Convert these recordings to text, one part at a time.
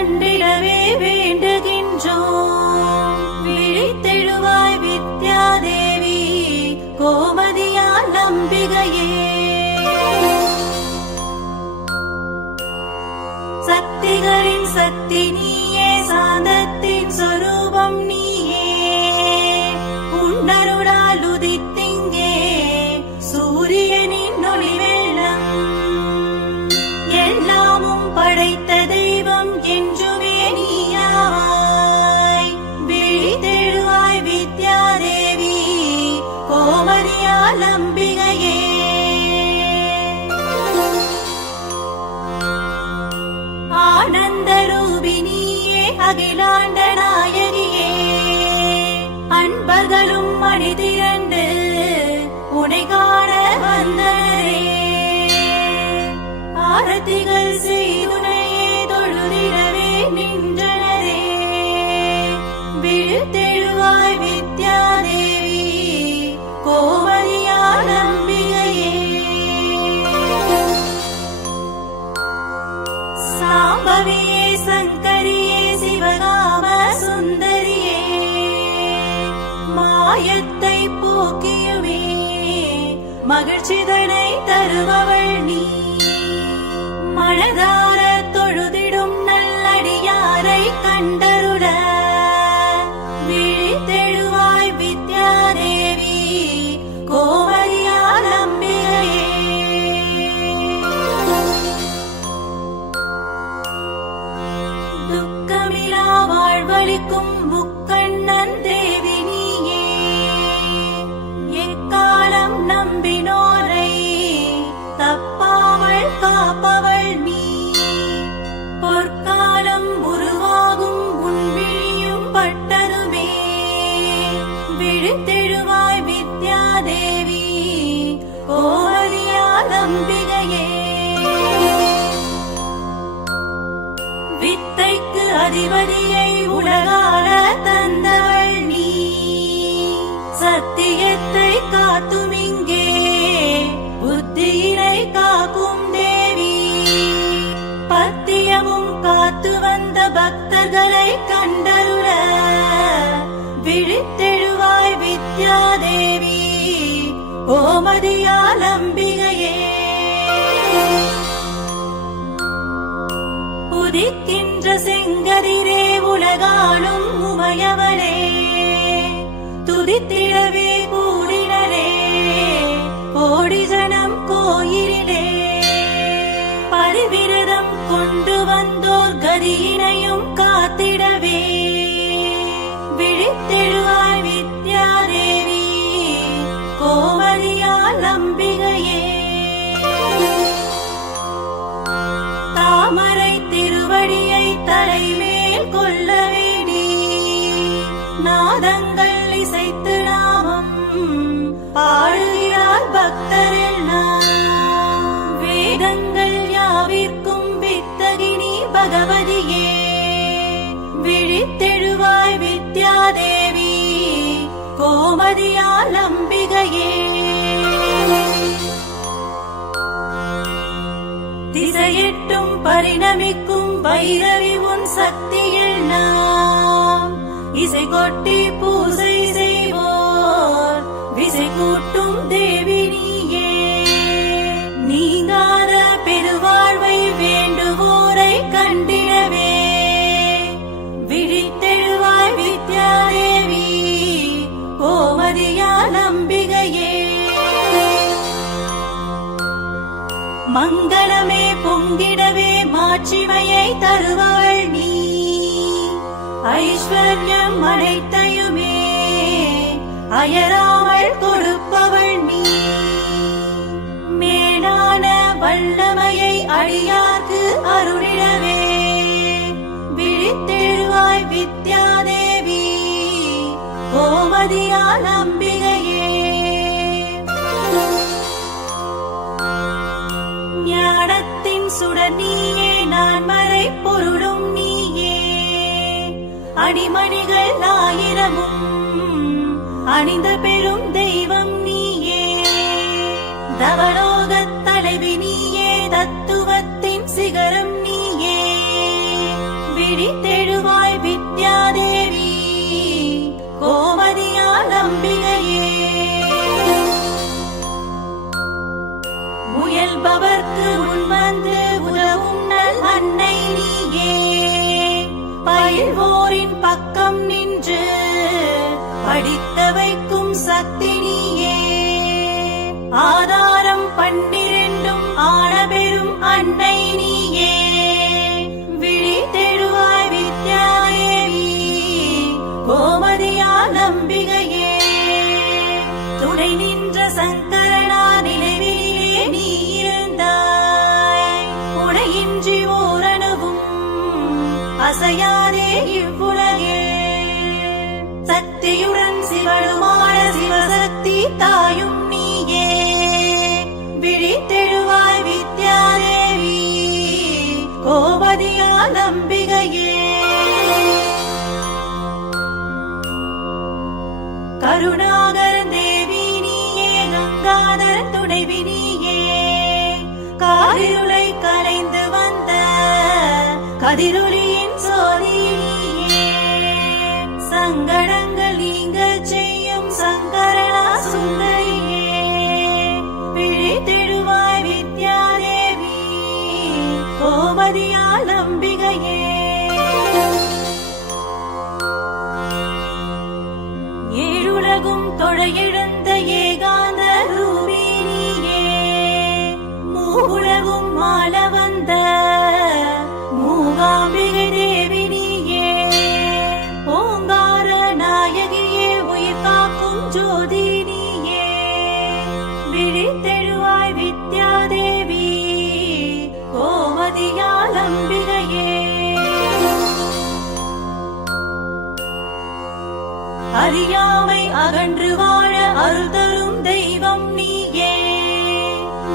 கண்டிடவே வேண்டுகின்றோம். விழித்தெழுவாய் வித்யாதேவி கோமதியால் அம்பிகையே. சக்திகளின் சக்தி நீயே, சாந்தத்தின் சொரூபம் நீயே. உன்னருளால் உதித்திங்கே சூரியனின் ஒளி வெள்ளம். எல்லாமும் படைத்த தெய்வம் என்றுமே நீயாவாய். விழித்தெழுவாய் வித்யாதேவி கோமதியால் அம்பிகையே. ஆனந்த ரூபினியே, அகிலாண்ட நாயகியே. அன்பர்களும் மணி திரண்டு உனை காண வந்தனரே. ஆரத்திகள் செய்துனையே தொழுதிடவே நின்றனரே. விழித்தெழுவாய் வித்யாதேவி கோமதியால் அம்பிகையே. சாம்பவியே, சங்கரியே, சிவகாம சுந்தரியே. மாயத்தை போக்கியுமே மகிழ்ச்சிதனை தருபவள் நீ. மனதார தொழுதிடும் நல்லடியாரை கண்டருள விழித்தெழுவாய் வித்யாதேவி கோமதியால் அம்பிகையே. துக்கமிலா வாழ்வளிக்கும் முக்கண்ணன் தேவி நீயே. எக்காலம் நம்பினோரை தப்பாமல் காப்பவள் நீ. பொற்காலம் உருவாகும் உன் விழியும் பட்டதுமே விழித்தெழுவாய் வித்யாதேவி கோமதியால் அம்பிகையே. வித்தைக்கு அதிபதியை உலகாள தந்தவள் நீ. சத்தியத்தை காத்தும் இங்கே புத்தியினை காக்கும் தேவி. பத்தியமும் காத்து வந்த பக்தர்களை கண்டருள விழித்தெழுவாய் வித்யாதேவி கோமதியால் அம்பிகையே. உதிக்கின்ற செங்கதிரே, உலகாளும் உமையவளே. துதித்திடவே கூடினரே கோடி ஜனம் கோயிலிலே. பரிவிரதம் கொண்டு வந்தோர் கதியினையும் காத்திடவே விழித்தெழுவாய் வித்யாதேவி கோமதியால் அம்பிகையே. தாமரை திருவடியை தலைமேல் கொள்ள வேண்டி நாதங்கள் இசைத்து நாமம் பாடுகிறார் பக்தரெல்லாம். வேதங்கள் யாவிற்கும் வித்தகினி பகவதியே. விழித்தெழுவாய் வித்யாதேவி கோமதியால் அம்பிகையே. திசையெட்டும் பரிணமிக்கும் பைரவி உன் சக்தியில் நாம் இசை கொட்டி பூசை செய்வோர் விசை கூட்டும் தேவி நீயே. நீங்காத பெருவாழ்வை வேண்டுவோரை கண்டிடவே விழித்தெழுவாய் வித்யாதேவி கோமதியால் அம்பிகையே. மங்களமே பொங்கிடவே மாட்சிமையை தருபவள் நீ. ஐஸ்வர்யம் அனைத்தையுமே அயராமல் கொடுப்பவள் நீ. மேலான வல்லமையை அடியார்க்கு அருளிடவே விழித்தெழுவாய் வித்யாதேவி கோமதியால் அம்பிகையே. ஞானத்தின் சுடர் நீயே, நான் மறை பொருளும் நீயே. அடிமணிகள் ஆயிரமும் அணிந்த பெரும் தெய்வம் நீயே. தவலோகத் தலைவி நீயே, தத்துவத்தின் சிகரம் நீயே. விழித்தெழுவாய் வித்யாதேவி கோமதியால் அம்பிகையே. முயல்பவர்க்கு முன்வந்து உதவும் நல் அன்னை நீயே. பயில்வோரின் பக்கம் நின்று படிக்க வைக்கும் சக்தி நீயே. ஆதாரம் 12 ஆனபெரும் அன்னை நீயே. விழித்தெழுவாய் வித்யாதேவி கோமதியால் அம்பிகையே. துணை நின்ற சங்கரனா நினைவிலே நீ இருந்தாய். உடையின்றி ஓரணுவும் அசையாதே இவ்வுலகில். சக்தியுடன் சிவனுமான சிவசக்தி தாயும் நீயே. விழித்தெழுவாய் வித்யாதேவி கோமதியால் அம்பிகையே. கருணாகரன் தேவி நீயே. கங்காதரன் துணைவி நீயே. காரிருளை கலைந்து வந்த கதிரொளியின் சோதி நீயே. சங்கடங்கள் நீங்க செய்யும் சங்கரனா சுந்தரியே. விழித்தெழுவாய் வித்யாதேவி கோமதியால் அம்பிகையே. ஏழுலகும் தொழையெழுந்த ஏகாந்த ரூபி நீயே. மூவுலகும் மால வந்த மூகாம்பிகை தேவி நீயே. ஓங்கார நாயகியே உயிர் காக்கும் ஜோதி நீயே. விழித்தெழுவாய் வித்யாதேவி கோமதியால் அம்பிகையே. அறியாமை அகன்று வாழ அருள் தரும் தெய்வம் நீயே.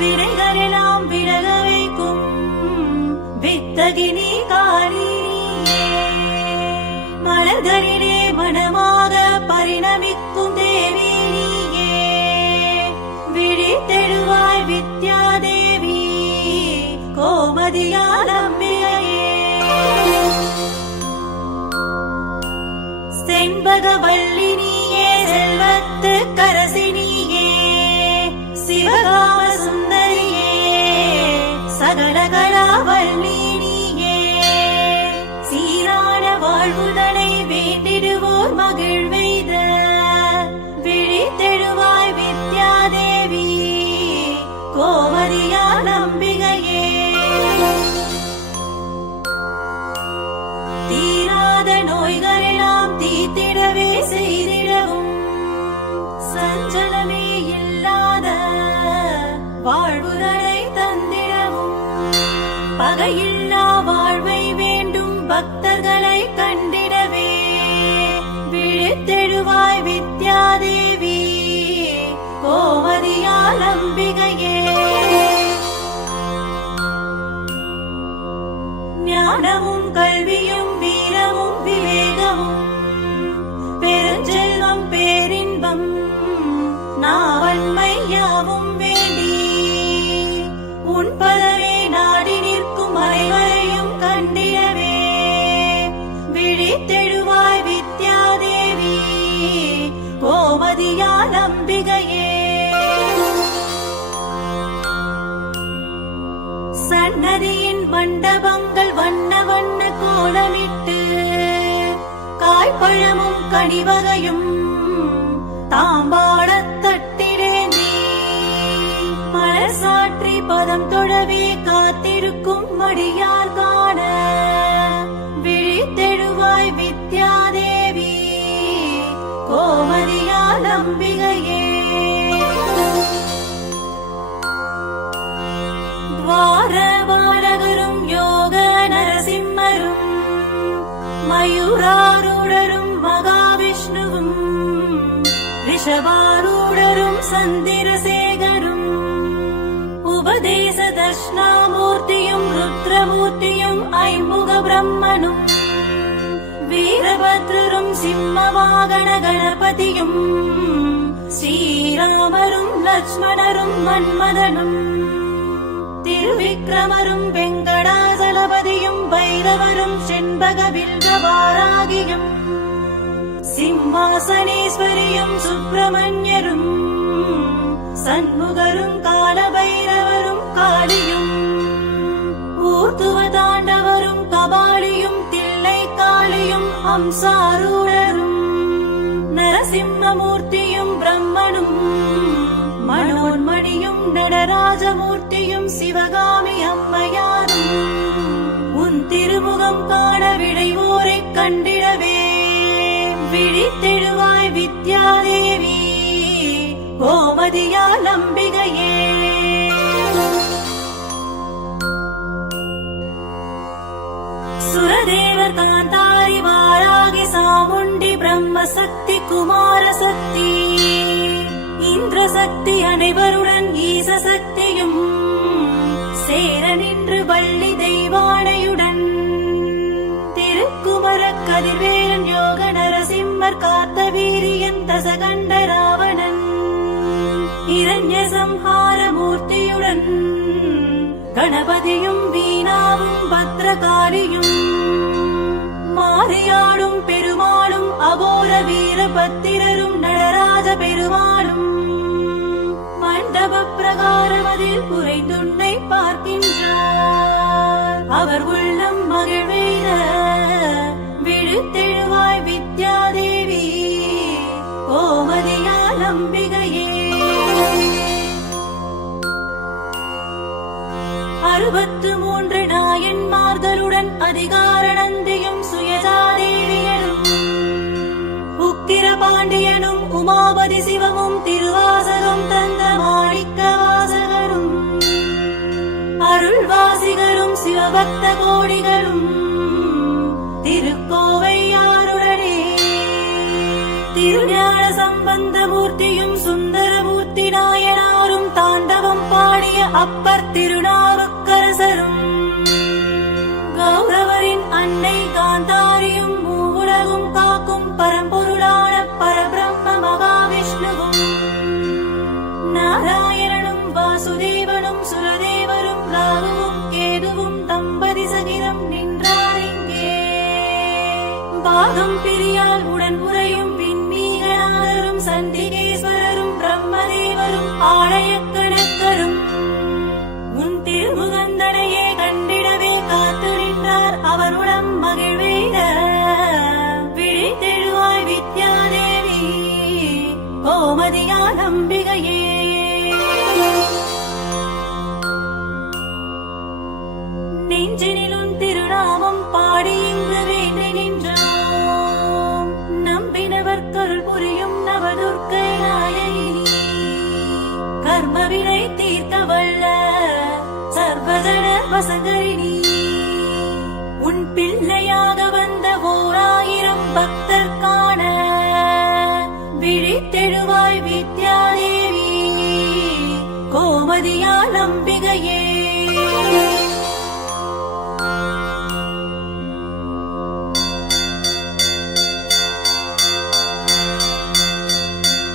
வினைகளெல்லாம் விலக வைக்கும் வித்தகினி காளி நீயே. மலர்களிலே மனமாக பரிணமிக்கும் தேவி நீயே. விழித்தெழுவாய் வித்யாதேவி கோமதியால் அம்பிகையே. செண்பகவல்லி நீயே. செல்வத்து கரசினியே. சிவகாம சுந்தரியே. சகலகலாவல்லி நீயே. சீரான வாழ்வுதனை வேண்டிடுவோர் மகிழ்வெய்த. விழித்தெழுவாய் வித்யாதேவி கோமதியால் அம்பிகையே. தீராத நோய்களெல்லாம் தீர்த்திடவே செய்திடவும் சஞ்சலமே இல்லாத வாழ்வுதனை தந்திடவும் பகையில்லா வாழ்வை வேண்டும் பக்தர்களை கண்டிடவே. விழித்தெழுவாய் வித்யாதேவி கோமதியால் அம்பிகையே. ஞானமும் கல்வியும் வீரமும் விவேகமும் பெருஞ்செல்வம் பேரின்பம் நாவன்மை யாவும் வேண்டி உன் பதவே நாடி நிற்கும் அனைவரையும் கண்டிடவே. விழித்தெழுவாய் வித்யாதேவி கோமதியால் அம்பிகையே. சன்னதியின் மண்டபங்கள் வண்ண வண்ண கோலமிட்டு காய்பழமும் கனிவகையும் தாம்பாளத் தட்டிலேந்தி மலர் சாற்றி பதம் தொழவே காத்திருக்கும் மடியார் காண. விழித்தெழுவாய் வித்யாதேவி கோமதியால் அம்பிகையே. துவாரபாலகரும் யோக நரசிம்மரும் மயூராரூடரும் மகாவிஷ்ணுவும் ரிஷபாரூடரும் சந்திரசேகரும் உபதேச தட்சிணாமூர்த்தியும் ருத்ரமூர்த்தியும் ஐமுக பிரம்மனும் வீரபத்ரரும் சிம்மவாகன கணபதியும் ஸ்ரீராமரும் லட்சுமணரும் மன்மதனும் திருவிக்ரமரும் வெங்கடாசல கணபதியும் பைரவரும் செண்பக வில்வவாராகியும் சிம்மாசனேஸ்வரியும் சுப்பிரமணியரும் சண்முகரும் காலபைரவரும் காளியும் ஊர்த்துவ தாண்டவரும் கபாலியும் தில்லை காளியும் அம்சாரூடரும் நரசிம்மமூர்த்தியும் பிரம்மனும் மனோன்மணியும் நடராஜமூர்த்தியும் சிவகாமி அம்மையாரும் உன் திருமுகம் காண விழைவோரைக் கண்டிடவே விழித்தெழுவாய் வித்யாதேவி கோமதியால் அம்பிகையே. சுரதேவர் காந்தாரி வாராகி சாமுண்டி பிரம்மசக்தி குமாரசக்தி இந்திரசக்தி அனைவருடன் ஈசசக்தியும் சேர நின்று வள்ளி தெய்வானையுடன் திருக்குமர கதிர்வேலன் யோக நரசிம்மர் காத்த வீரியன் தசகண்ட ராவணன் இரண்ய சம்ஹார மூர்த்தியுடன் கணபதியும் வீணாவும் பத்ரகாளியும் மாறியாடும் பெருமாளும் அகோர வீரபத்திரரும் நடராஜ பெருமாளும் மண்டப பிரகாரமதில் புரைந்துன்னை பார்க்கின்றார் அவர் உள்ளம் மகிழ்வெய்த விழுத்தெழுவாய் வித்யாதேவி கோமதியால் அம்பிகையே. 63 நாயன்மார்களுடன் அதிகார நந்தியும் சுயஜாதேவியனும் உக்கிர பாண்டியனும் உமாபதி சிவமும் திருவாசகம் தந்த மாணிக்க வாசகரும் அருள்வாசிகரும் சிவபக்த கோடிகளும் திருக்கோவையாருடனே திருஞான சம்பந்த மூர்த்தியும் சுந்தரமூர்த்தி நாயனாரும் தாண்டவம் பாடிய அப்பர் திருநாவுக்கரசரும் கௌரவரின் அன்னை காந்தாரியும் மூவுலகும் காக்கும் பரம்பொருளான பரபிரம்ம மகாவிஷ்ணுவும் நாராயணனும் வாசுதேவனும் சுரதேவரும் ராகுவும் கேதுவும் தம்பதி சகிதம் நின்றார் இங்கே. பாகம் பிரியால் உடன் உறையும் விண்மீகநாதரும் சண்டிகேஸ்வரரும் பிரம்மதேவரும் ஆலயக்கணக்கரும் உன் திருமுகந்தனையே கண்டிடவே காத்து நின்றார் அவருடன் மகிழ்வெய்த விழித்தெழுவாய் வித்யாதேவி கோமதியால் அம்பிகையே. நெஞ்சினிலும் திருநாமம் பாடி இங்கு வேண்டி நின்றோம் நம்பினவர் கருள் புரியும் நவதுர்க்கை நாயகினி கர்மவினை தீர்க்க வல்ல சர்வஜன வசகரினி உன் பிள்ளையாக வந்த 1000 பக்தர் காண விழித்தெழுவாய் வித்யாதேவி கோமதியால் அம்பிகையே.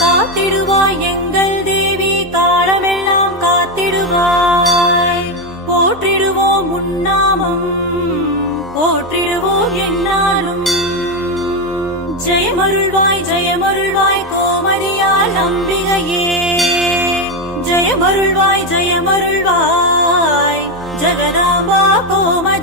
காத்திடுவாய் எங்கள் தேவி காலமெல்லாம் காத்திடுவாய் போற்றிடுவோம் உன்னாமம் போற்றிடுவோம் என்னாலும் ஜெயமருள்வாய் கோமதியால் அம்பிகையே. ஜெயமருள்வாய் ஜெகதாம்பா கோமதி